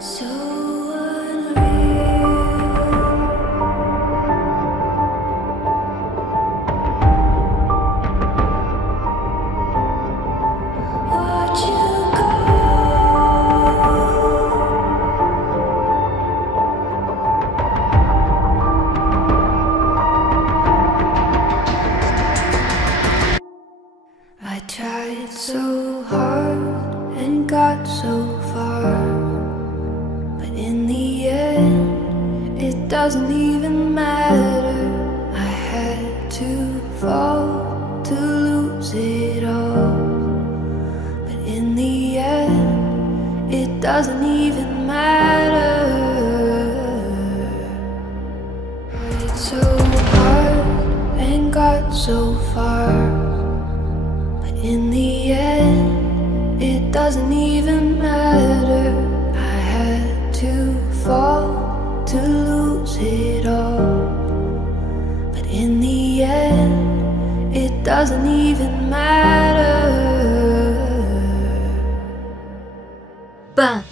So unreal. Watch you go. I tried so hard and got so far, but in the end, it doesn't even matter. I had to fall to lose it all, but in the end, it doesn't even matter. Tried so hard and got so far, but in the end, it doesn't even matter. I had to fall to lose it all, but in the end, it doesn't even matter. Ban